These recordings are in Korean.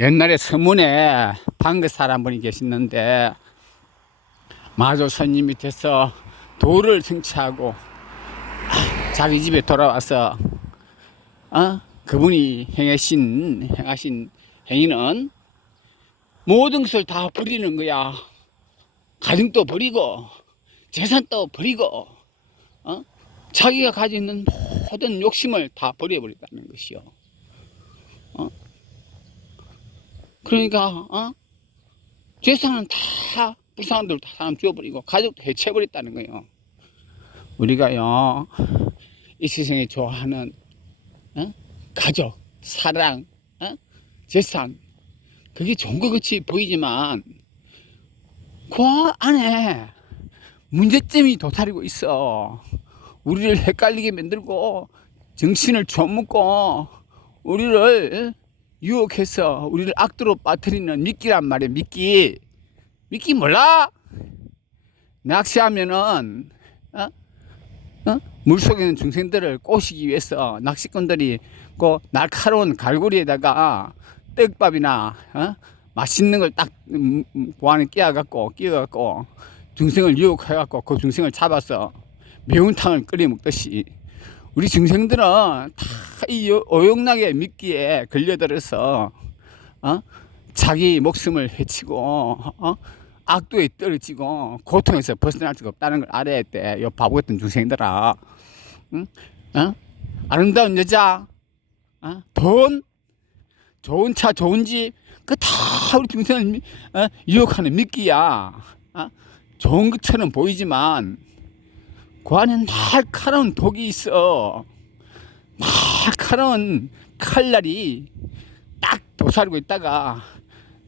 옛날에 서문에 방긋살 한 분이 계셨는데 마조 스님 밑에서 돌을 승치하고 자기 집에 돌아와서 어? 그분이 행하신 행하신 행위는 모든 것을 다 버리는 거야. 가정도 버리고 재산도 버리고 어? 자기가 가지고 있는 모든 욕심을 다 버려버린다는 것이요. 어? 그러니까 어? 재산은 다 불쌍한들 다 사람 주어버리고 가족도 해체해버렸다는 거예요. 우리가요 이 세상에 좋아하는 어? 가족, 사랑, 어? 재산 그게 좋은 것 같이 보이지만 그 안에 문제점이 도사리고 있어. 우리를 헷갈리게 만들고 정신을 좀먹고 우리를 유혹해서 우리를 악도로 빠뜨리는 미끼란 말이야 미끼 미끼 몰라? 낚시하면은 어? 어? 물속에 있는 중생들을 꼬시기 위해서 낚시꾼들이 그 날카로운 갈고리에다가 떡밥이나 어? 맛있는 걸 딱 보안에 끼워갖고 끼워갖고 중생을 유혹해갖고 그 중생을 잡아서 매운탕을 끓여 먹듯이 우리 중생들은 다이 오용락의 미끼에 걸려들어서 어? 자기 목숨을 해치고 어? 악도에 떨어지고 고통에서 벗어날 수가 없다는 걸 알아야 돼. 요 바보 같은 중생들아. 응? 어? 아름다운 여자, 어? 돈, 좋은 차, 좋은 집, 그 다 우리 중생을 미- 어? 유혹하는 미끼야. 어? 좋은 것처럼 보이지만 그 안에 날카로운 독이 있어. 날카로운 칼날이 딱 도사리고 있다가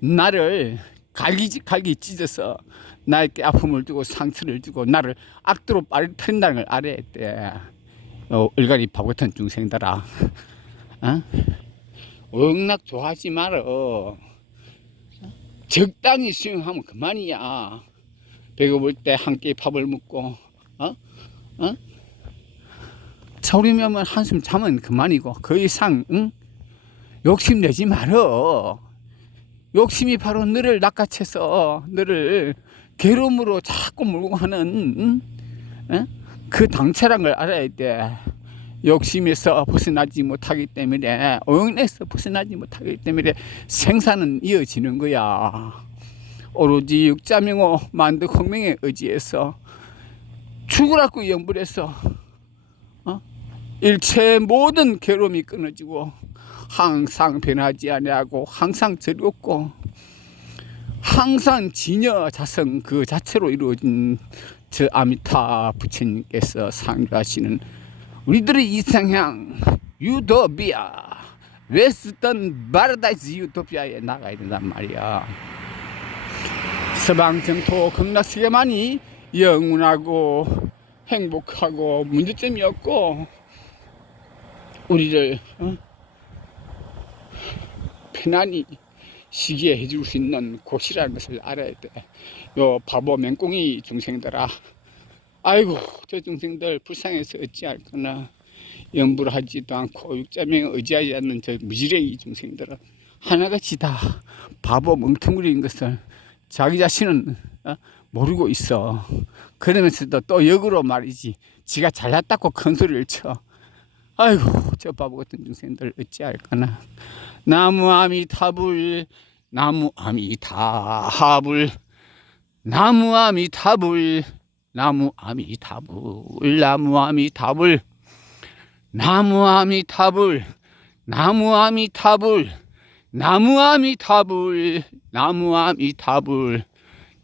나를 갈기 갈기 찢어서 나에게 아픔을 주고 상처를 주고 나를 악도로 빠뜨린다는 걸 알아야 돼. 어, 얼갈이 바보 같은 중생들아. 어? 억낙 좋아하지 말어. 적당히 수용하면 그만이야. 배고플 때 한 끼 밥을 먹고, 어? 어? 차우리면 한숨 자면 그만이고, 그 이상, 응? 욕심 내지 말어. 욕심이 바로 너를 낚아채서 너를 괴로움으로 자꾸 몰고 가는 응? 응? 그 당체란 걸 알아야 돼. 욕심에서 벗어나지 못하기 때문에 오용에서 벗어나지 못하기 때문에 생사는 이어지는 거야. 오로지 육자명호 만득홍명에 의지해서 죽으라고 영불해서 어? 일체 모든 괴로움이 끊어지고 항상 변하지 아니하고 항상 즐겁고 항상 진여 자성 그 자체로 이루어진 저 아미타 부처님께서 상주하시는 우리들의 이상향 유토피아 웨스턴 바라다이스 유토피아에 나가야 된단 말이야. 서방 정토 극락세계만이 영원하고 행복하고 문제점이 없고 우리를 어? 편안히 시기에 해줄 수 있는 곳이라는 것을 알아야 돼. 요 바보 맹꽁이 중생들아. 아이고, 저 중생들 불쌍해서 어찌할 거나 염불 하지도 않고 육자명에 의지하지 않는 저 무지랭이 중생들은 하나같이 다 바보 멍텅구리인 것을 자기 자신은 어, 모르고 있어. 그러면서도 또 역으로 말이지. 지가 잘났다고 큰 소리를 쳐. 아이고, 저 바보 같은 중생들 어찌할까나. 나무 아미타불 나무 아미타불 나무 아미타불 나무 아미타불 나무 아미타불 나무 아미타불 나무 아미타불 나무 아미타불 나무 아미타불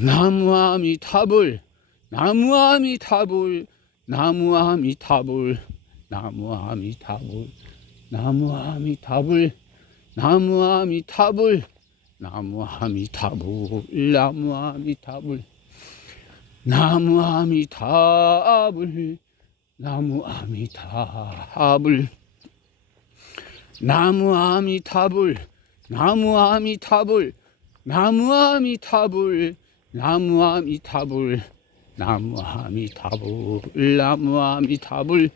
나무 아미타불 나무 아미타불 나무 아미타불 나무 아미타불 나무 아미타불 나무 아미타불 나무 아미타불 나무 아미타불 나무 아미타불 나무 아미타불 나무 아미타불 나무 아미타불 나무 아미타불 나무 아미타불 나무 아미타불 나무 아미타불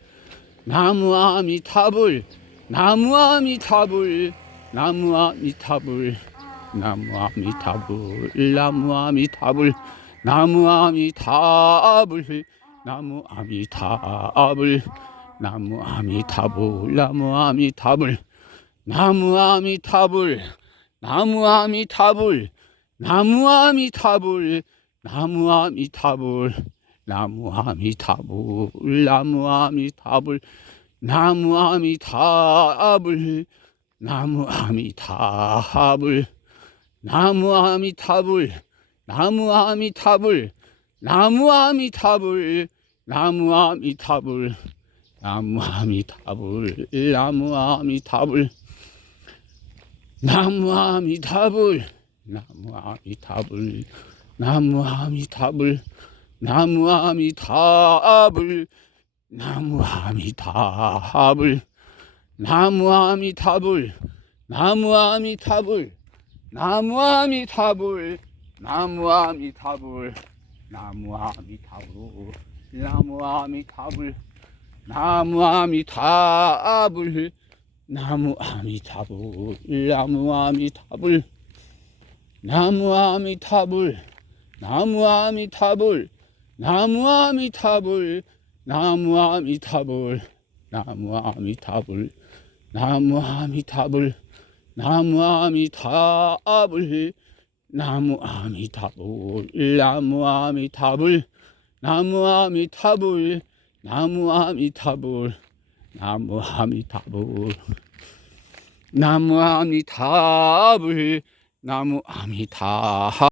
나무 아미타불 나무 아미타불 나무 아미타불 나무 아미타불 나무 아미타불 나무 아미타불 나무 아미타불 나무 아미타불 나무 아미타불 나무 아미타불 나무 아미타불 나무 아미타불 나무 아미타불 나무 아미타불 나무 아미타불 나무 아미타불 나무 아미타불 나무 아미타불 나무 아미타불 나무 아미타불 나무 아미타불 나무 아미타불 나무 아미타불 나무 아미타불 나무 아미타불 나무 아미타불 나무 아미타불 나무 아미타불 나무 아미타불 나무 아미타불 나무 아미타불 나무 아미타불 나무 아미타불 나무 아미타불 나무 아미타불 나무 아미타불 나무 아미타불 나무 아미타불 나무 아미타불 나무 아미타불 나무 아미타불 나무 아미타불 나무 아미타불 나무 아미타불 나무 아미타불 나무 아미타불 나무 아미타불 나무 아미타불 나무 아미타불 나무 아미타불 나무 아미타